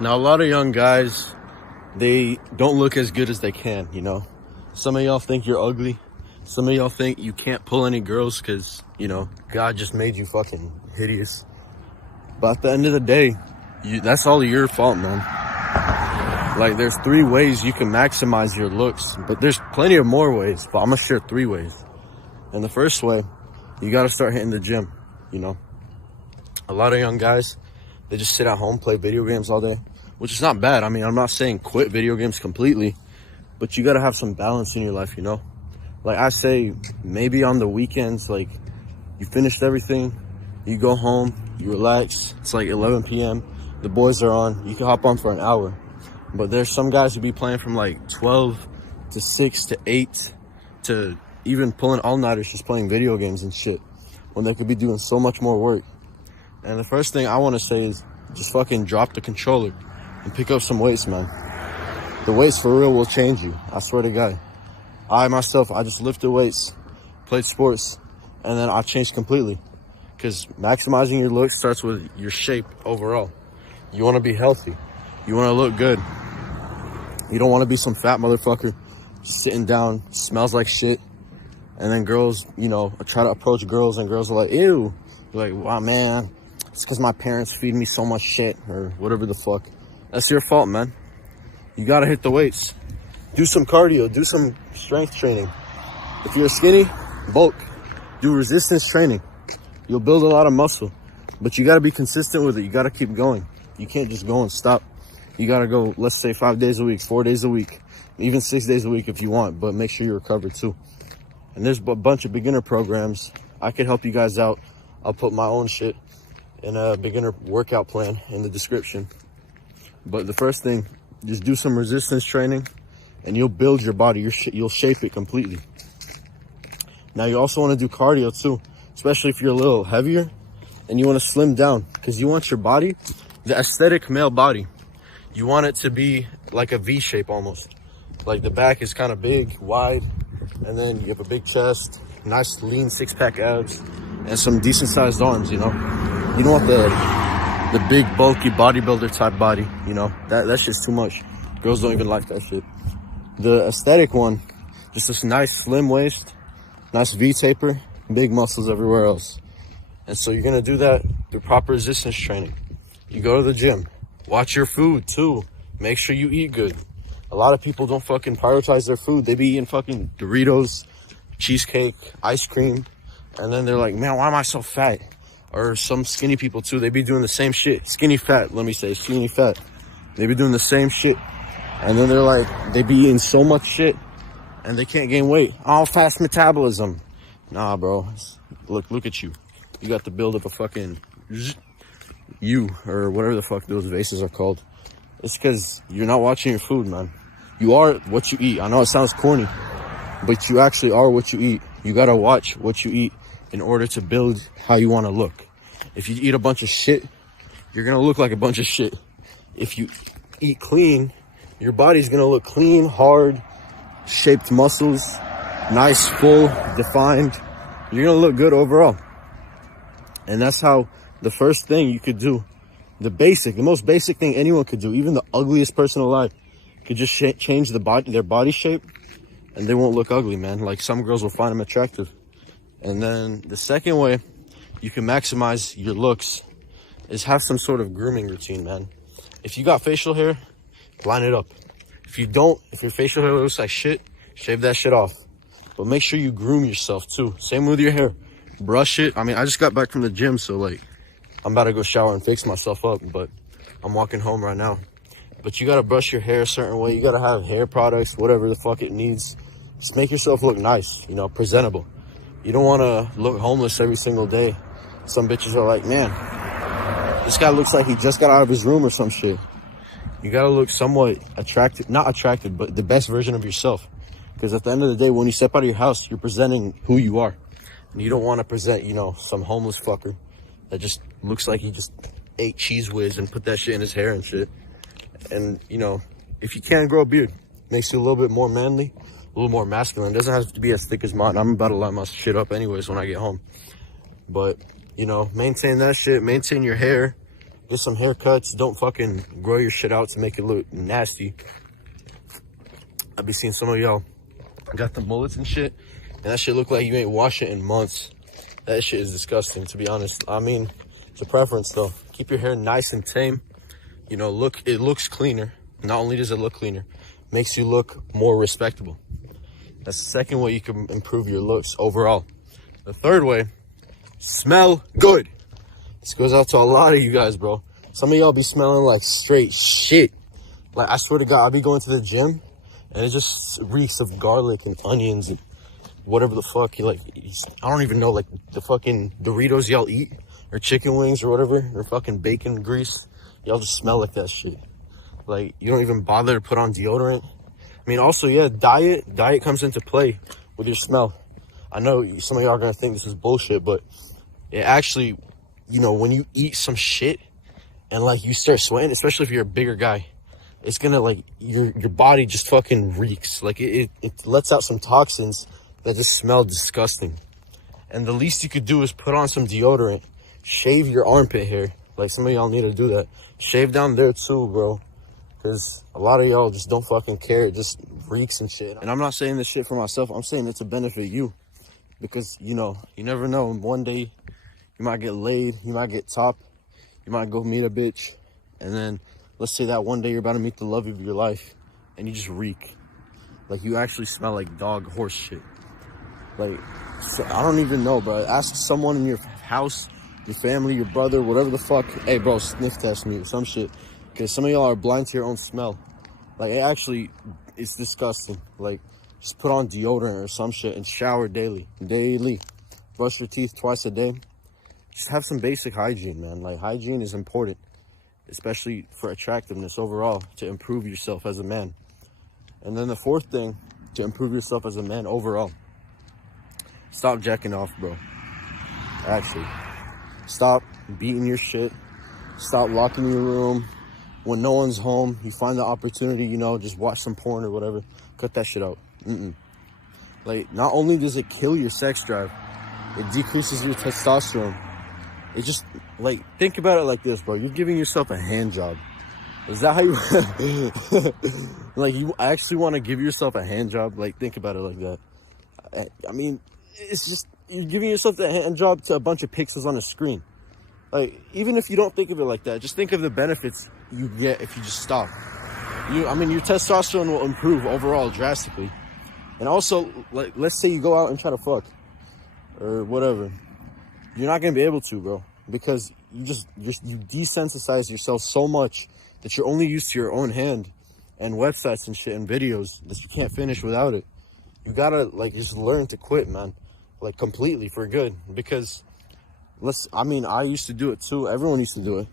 Now, a lot of young guys, they don't look as good as they can, you know? Some of y'all think you're ugly. Some of y'all think you can't pull any girls because, you know, God just made you fucking hideous. But at the end of the day, that's all your fault, man. Like, there's 3 ways you can maximize your looks, but there's plenty of more ways, but I'm gonna share 3 ways. And the first way, you gotta start hitting the gym, you know? A lot of young guys, they just sit at home, play video games all day, which is not bad. I mean, I'm not saying quit video games completely, but you gotta have some balance in your life, you know? Like I say, maybe on the weekends, like, you finished everything, you go home, you relax, it's like 11 p.m., the boys are on, you can hop on for an hour. But there's some guys who be playing from like 12 to 6 to 8 to even pulling all-nighters just playing video games and shit when they could be doing so much more work. And the first thing I want to say is just fucking drop the controller and pick up some weights, man. The weights for real will change you. I swear to God. I just lifted weights, played sports, and then I changed completely. Because maximizing your look starts with your shape overall. You want to be healthy. You want to look good. You don't want to be some fat motherfucker just sitting down, smells like shit. And then girls, you know, try to approach girls and girls are like, ew. You're like, wow, man, it's because my parents feed me so much shit or whatever the fuck. That's your fault, man. You got to hit the weights. Do some cardio. Do some strength training. If you're skinny, bulk. Do resistance training. You'll build a lot of muscle. But you got to be consistent with it. You got to keep going. You can't just go and stop. You got to go, let's say 5 days a week, 4 days a week, even 6 days a week if you want, but make sure you recover too. And there's a bunch of beginner programs. I could help you guys out. I'll put my own shit in a beginner workout plan in the description. But the first thing, just do some resistance training and you'll build your body. You'll shape it completely. Now you also want to do cardio too, especially if you're a little heavier and you want to slim down, because you want your body, the aesthetic male body, you want it to be like a V shape almost. Like the back is kind of big, wide, and then you have a big chest, nice lean 6-pack abs, and some decent sized arms, you know? You don't want the big bulky bodybuilder type body, you know? That's just too much. Girls don't even like that shit. The aesthetic one, just this nice slim waist, nice V taper, big muscles everywhere else. And so you're gonna do that through proper resistance training. You go to the gym. Watch your food too. Make sure you eat good. A lot of people don't fucking prioritize their food. They be eating fucking Doritos, cheesecake, ice cream. And then they're like, man, why am I so fat? Or some skinny people too. They be doing the same shit. Skinny fat, let me say, skinny fat. They be doing the same shit. And then they're like, they be eating so much shit and they can't gain weight. Oh, fast metabolism. Nah, bro. Look at you. You got the build of a fucking you, or whatever the fuck those vases are called. It's because you're not watching your food, man. You are what you eat. I know it sounds corny, but you actually are what you eat. You gotta watch what you eat in order to build how you want to look. If you eat a bunch of shit, you're gonna look like a bunch of shit. If you eat clean, your body's gonna look clean, hard, shaped muscles, nice, full, defined. You're gonna look good overall. And that's how the first thing you could do, the most basic thing anyone could do, even the ugliest person alive, could just change their body shape, and they won't look ugly, man. Like, some girls will find them attractive. And then the second way you can maximize your looks is have some sort of grooming routine, man. If you got facial hair, line it up. If you don't, if your facial hair looks like shit, shave that shit off. But make sure you groom yourself too. Same with your hair. Brush it. I mean, I just got back from the gym, so like, I'm about to go shower and fix myself up, but I'm walking home right now. But you gotta brush your hair a certain way. You gotta have hair products, whatever the fuck it needs. Just make yourself look nice, you know, presentable. You don't wanna look homeless every single day. Some bitches are like, man, this guy looks like he just got out of his room or some shit. You gotta look somewhat attractive, not attractive, but the best version of yourself. Because at the end of the day, when you step out of your house, you're presenting who you are. And you don't want to present, you know, some homeless fucker that just looks like he just ate Cheese Whiz and put that shit in his hair and shit. And, you know, if you can't grow a beard, makes you a little bit more manly, a little more masculine. It doesn't have to be as thick as mine. I'm about to line my shit up anyways when I get home. But, you know, maintain that shit, maintain your hair, Get some haircuts. Don't fucking grow your shit out to make it look nasty. I be seeing some of y'all got the mullets and shit, and that shit look like you ain't washed it in months. That shit is disgusting, to be honest. I mean, it's a preference though. Keep your hair nice and tame. You know, it looks cleaner. Not only does it look cleaner, makes you look more respectable. That's the second way you can improve your looks overall. The third way, smell good. This goes out to a lot of you guys, bro. Some of y'all be smelling like straight shit. Like, I swear to God, I be going to the gym and it just reeks of garlic and onions and whatever the fuck you like. I don't even know, like the fucking Doritos y'all eat or chicken wings or whatever, or fucking bacon grease. Y'all just smell like that shit. Like, you don't even bother to put on deodorant. I mean, also, yeah, diet comes into play with your smell. I know some of y'all are gonna think this is bullshit, but it actually, you know, when you eat some shit and like you start sweating, especially if you're a bigger guy, it's gonna like your body just fucking reeks. Like it lets out some toxins that just smell disgusting. And the least you could do is put on some deodorant, shave your armpit hair. Like, some of y'all need to do that. Shave down there too, bro. Because a lot of y'all just don't fucking care. It just reeks and shit. And I'm not saying this shit for myself. I'm saying it to benefit you. Because, you know, you never know. One day, you might get laid. You might get top. You might go meet a bitch. And then, let's say that one day you're about to meet the love of your life. And you just reek. Like, you actually smell like dog horse shit. Like, so I don't even know, but ask someone in your house, your family, your brother, whatever the fuck. Hey, bro, sniff test me or some shit. Because some of y'all are blind to your own smell. Like, it's disgusting. Like, just put on deodorant or some shit and shower daily. Brush your teeth twice a day. Just have some basic hygiene, man. Like, hygiene is important, especially for attractiveness overall, to improve yourself as a man. And then the fourth thing, to improve yourself as a man overall, stop jacking off, bro. Actually, stop beating your shit. Stop locking your room. When no one's home, you find the opportunity, you know, just watch some porn or whatever. Cut that shit out. Like, not only does it kill your sex drive, it decreases your testosterone. It just, like, think about it like this, bro. You're giving yourself a hand job. Is that how you, like, you actually want to give yourself a hand job? Like, think about it like that. I mean, it's just, you're giving yourself the hand job to a bunch of pixels on a screen. Like, even if you don't think of it like that, just think of the benefits you get if you just stop. I mean, your testosterone will improve overall drastically. And also, like, let's say you go out and try to fuck or whatever. You're not going to be able to, bro, because you desensitize yourself so much that you're only used to your own hand and websites and shit and videos that you can't finish without it. You gotta, like, just learn to quit, man. Like, completely, for good. Because, I used to do it too. Everyone used to do it.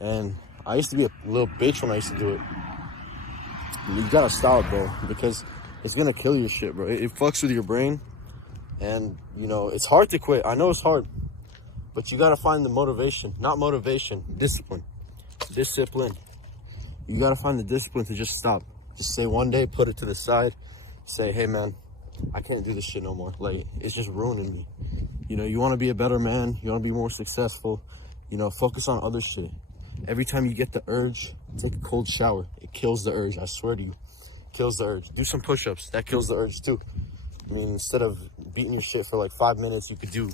And I used to be a little bitch when I used to do it. You gotta stop, bro, because it's gonna kill your shit, bro. It fucks with your brain. And, you know, it's hard to quit. I know it's hard. But you gotta find the motivation. Not motivation, discipline. Discipline. You gotta find the discipline to just stop. Just say one day, put it to the side. Say, hey, man, I can't do this shit no more. Like, it's just ruining me. You know, you want to be a better man. You want to be more successful. You know, focus on other shit. Every time you get the urge, take a cold shower. It kills the urge. I swear to you. It kills the urge. Do some push-ups. That kills the urge too. I mean, instead of beating your shit for like 5 minutes, you could do,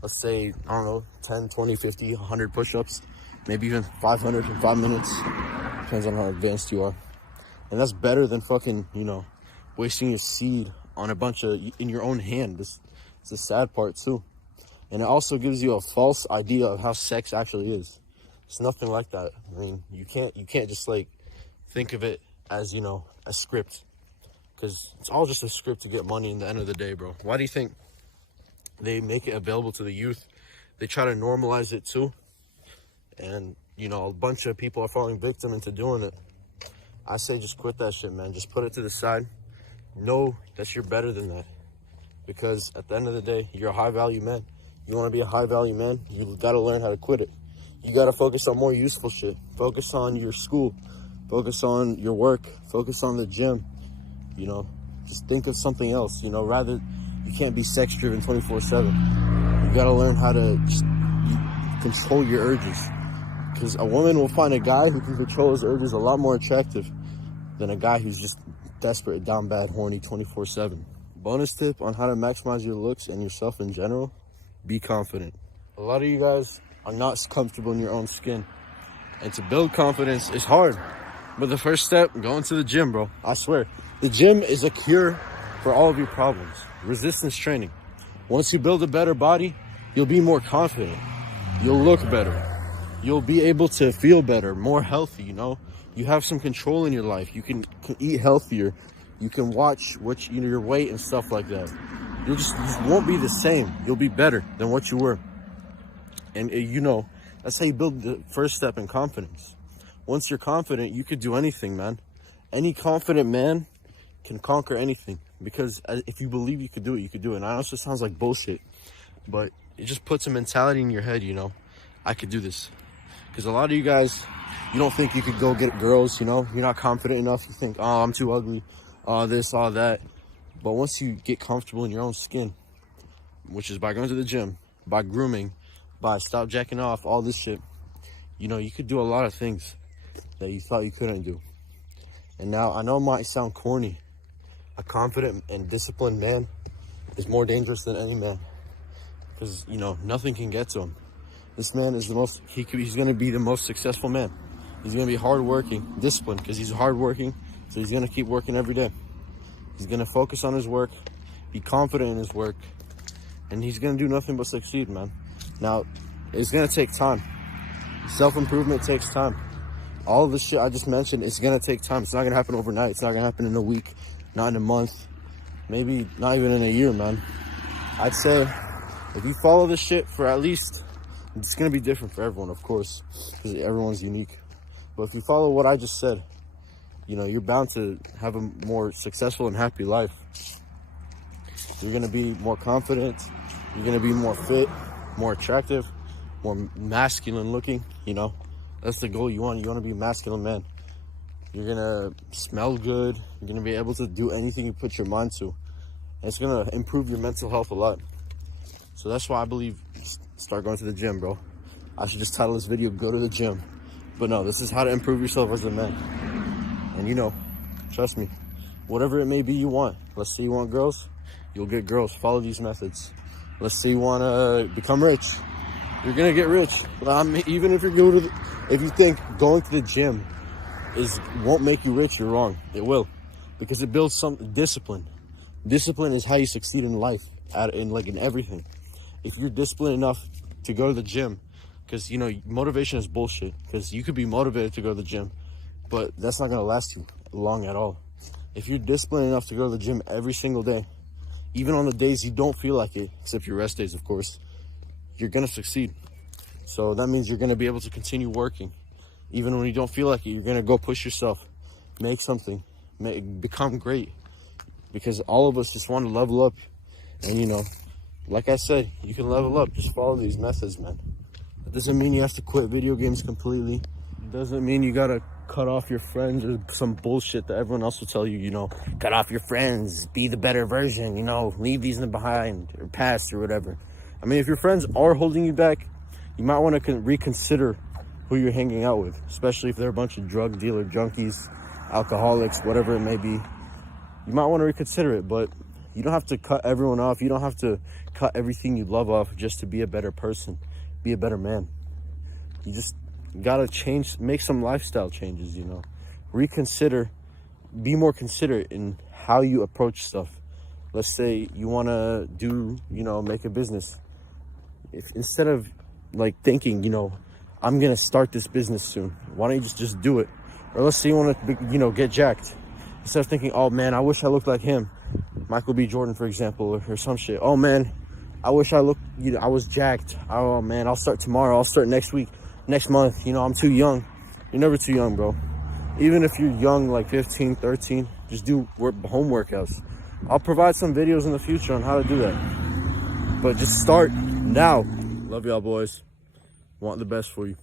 let's say, I don't know, 10, 20, 50, 100 push-ups. Maybe even 500 in 5 minutes. Depends on how advanced you are. And that's better than fucking, you know, wasting your seed on a bunch of, in your own hand. It's the sad part too. And it also gives you a false idea of how sex actually is. It's nothing like that. I mean, you can't just like think of it as, you know, a script, because it's all just a script to get money in the end of the day, bro. Why do you think they make it available to the youth? They try to normalize it too. And, you know, a bunch of people are falling victim into doing it. I say just quit that shit, man. Just put it to the side. Know that you're better than that. Because at the end of the day, you're a high-value man. You want to be a high-value man, you got to learn how to quit it. You got to focus on more useful shit. Focus on your school. Focus on your work. Focus on the gym. You know, just think of something else. You know, rather, you can't be sex-driven 24/7. You got to learn how to just control your urges. Because a woman will find a guy who can control his urges a lot more attractive than a guy who's just desperate, down bad, horny 24/7. Bonus tip on how to maximize your looks and yourself in general: be confident. A lot of you guys are not comfortable in your own skin. And to build confidence is hard. But the first step, going to the gym, bro. I swear. The gym is a cure for all of your problems. Resistance training. Once you build a better body, you'll be more confident. You'll look better. You'll be able to feel better, more healthy, you know? You have some control in your life. You can eat healthier. You can watch your weight and stuff like that. You just won't be the same. You'll be better than what you were. And you know, that's how you build the first step in confidence. Once you're confident, you could do anything, man. Any confident man can conquer anything. Because if you believe you could do it, you could do it. And I know this sounds like bullshit, but it just puts a mentality in your head, you know, I could do this. Because a lot of you guys, you don't think you could go get girls, you know? You're not confident enough. You think, oh, I'm too ugly, this, all that. But once you get comfortable in your own skin, which is by going to the gym, by grooming, by stop jacking off, all this shit, you know, you could do a lot of things that you thought you couldn't do. And now, I know it might sound corny. A confident and disciplined man is more dangerous than any man. Because, you know, nothing can get to him. This man is he's going to be the most successful man. He's going to be hardworking, disciplined, because he's hardworking. So he's going to keep working every day. He's going to focus on his work, be confident in his work, and he's going to do nothing but succeed, man. Now, it's going to take time. Self-improvement takes time. All of the shit I just mentioned, it's going to take time. It's not going to happen overnight. It's not going to happen in a week, not in a month, maybe not even in a year, man. I'd say if you follow this shit for at least, it's going to be different for everyone, of course, because everyone's unique. But if you follow what I just said, you know, you're bound to have a more successful and happy life. You're going to be more confident. You're going to be more fit, more attractive, more masculine looking, you know. That's the goal you want. You want to be a masculine man. You're going to smell good. You're going to be able to do anything you put your mind to. And it's going to improve your mental health a lot. So that's why I believe start going to the gym, bro. I should just title this video, Go to the Gym. But no, this is how to improve yourself as a man. And you know, trust me, whatever it may be you want. Let's say you want girls, you'll get girls. Follow these methods. Let's say you want to become rich. You're going to get rich. Even if if you think going to the gym won't make you rich, you're wrong. It will. Because it builds some discipline. Discipline is how you succeed in life, in everything. If you're disciplined enough to go to the gym, because, you know, motivation is bullshit. Because you could be motivated to go to the gym, but that's not going to last you long at all. If you're disciplined enough to go to the gym every single day, even on the days you don't feel like it, except your rest days, of course, you're going to succeed. So that means you're going to be able to continue working. Even when you don't feel like it, you're going to go push yourself, make something, become great. Because all of us just want to level up. And, you know, like I said, you can level up. Just follow these methods, man. That doesn't mean you have to quit video games completely. It doesn't mean you got to cut off your friends or some bullshit that everyone else will tell you, you know, cut off your friends, be the better version, you know, leave these in the behind or past or whatever. I mean, if your friends are holding you back, you might want to reconsider who you're hanging out with, especially if they're a bunch of drug dealer junkies, alcoholics, whatever it may be. You might want to reconsider it, but you don't have to cut everyone off. You don't have to cut everything you love off just to be a better person, be a better man. You just gotta change, make some lifestyle changes, you know. Reconsider, be more considerate in how you approach stuff. Let's say you want to make a business. Instead of like thinking, you know, I'm gonna start this business soon, why don't you just do it? Or let's say you want to get jacked. Instead of thinking, oh man, I wish I looked like him, Michael B. Jordan, for example, or some shit. Oh man, I wish I was jacked. Oh man, I'll start tomorrow. I'll start next week, next month. You know, I'm too young. You're never too young, bro. Even if you're young, like 15, 13, just do home workouts. I'll provide some videos in the future on how to do that. But just start now. Love y'all, boys. Want the best for you.